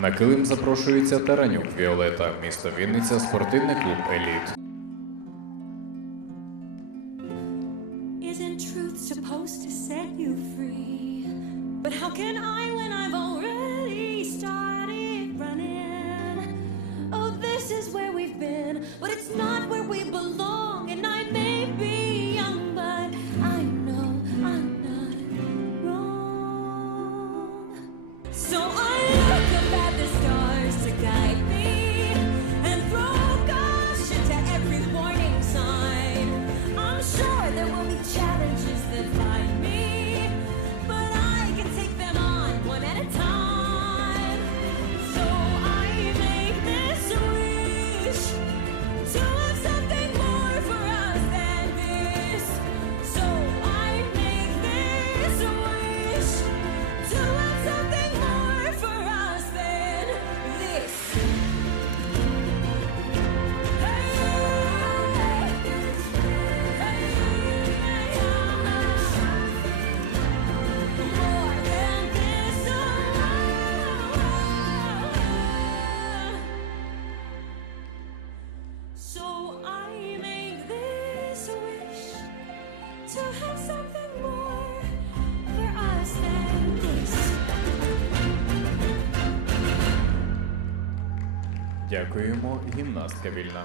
На килим запрошується Таранюк Віолета, місто Вінниця, спортивний клуб Еліт. Isn't truth supposed to set you free? But how can I Дякуємо, гімнастка вільна.